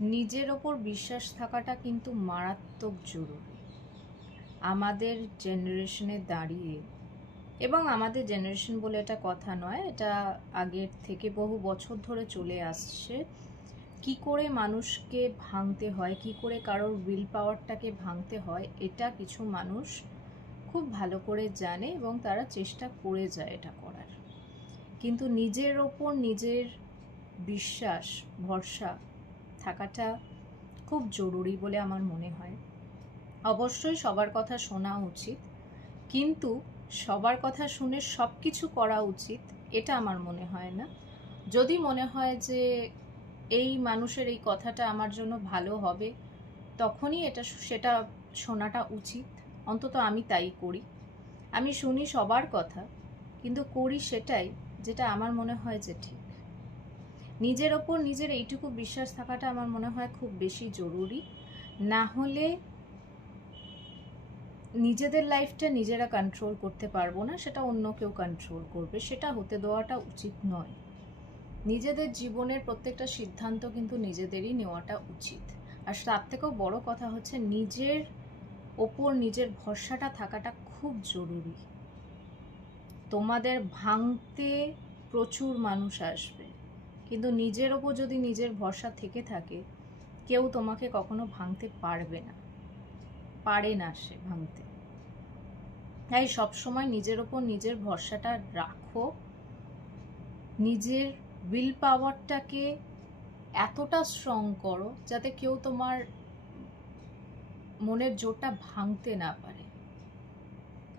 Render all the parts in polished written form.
নিজের ওপর বিশ্বাস থাকাটা কিন্তু মারাত্মক জরুরি আমাদের জেনারেশনে দাঁড়িয়ে। এবং আমাদের জেনারেশন বলে এটা কথা নয়, এটা আগের থেকে বহু বছর ধরে চলে আসছে। কি করে মানুষকে ভাঙতে হয়, কি করে কারোর উইল পাওয়ারটাকে ভাঙতে হয়, এটা কিছু মানুষ খুব ভালো করে জানে এবং তারা চেষ্টা করে যায় এটা করার। কিন্তু নিজের ওপর নিজের বিশ্বাস ভরসা থাকাটা খুব জরুরি বলে আমার মনে হয়। অবশ্যই সবার কথা শোনা উচিত, কিন্তু সবার কথা শুনে সব কিছু করা উচিত এটা আমার মনে হয় না। যদি মনে হয় যে এই মানুষের এই কথাটা আমার জন্য ভালো হবে, তখনই সেটা শোনাটা উচিত। অন্তত আমি তাই করি। আমি শুনি সবার কথা, কিন্তু করি সেটাই যেটা আমার মনে হয় যে ঠিক। নিজের ওপর নিজের এইটুকু বিশ্বাস থাকাটা আমার মনে হয় খুব বেশি জরুরি। না হলে নিজেদের লাইফটা নিজেরা কন্ট্রোল করতে পারবো না, সেটা অন্য কেউ কন্ট্রোল করবে। সেটা হতে দেওয়াটা উচিত নয়। নিজেদের জীবনের প্রত্যেকটা সিদ্ধান্ত কিন্তু নিজেদেরই নেওয়াটা উচিত। আর তার থেকেও বড় কথা হচ্ছে নিজের ওপর নিজের ভরসাটা থাকাটা খুব জরুরি। তোমাদের ভাঙতে প্রচুর মানুষ আসবে, কিন্তু নিজের ওপর যদি নিজের ভরসা থেকে থাকে, কেউ তোমাকে কখনো ভাঙতে পারবে না, পারে না সে ভাঙতে। তাই সবসময় নিজের ওপর নিজের ভরসাটা রাখো। নিজের উইল পাওয়ারটাকে এতটা স্ট্রং করো যাতে কেউ তোমার মনের জোরটা ভাঙতে না পারে।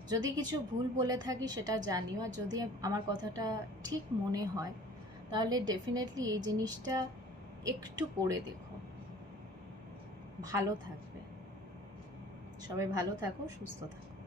যদি কিছু ভুল বলে থাকি সেটা জানিও, আর যদি আমার কথাটা ঠিক মনে হয় তাহলে ডেফিনেটলি এই জিনিসটা একটু করে দেখো, ভালো থাকবে। সবাই ভালো থাকো, সুস্থ থাকো।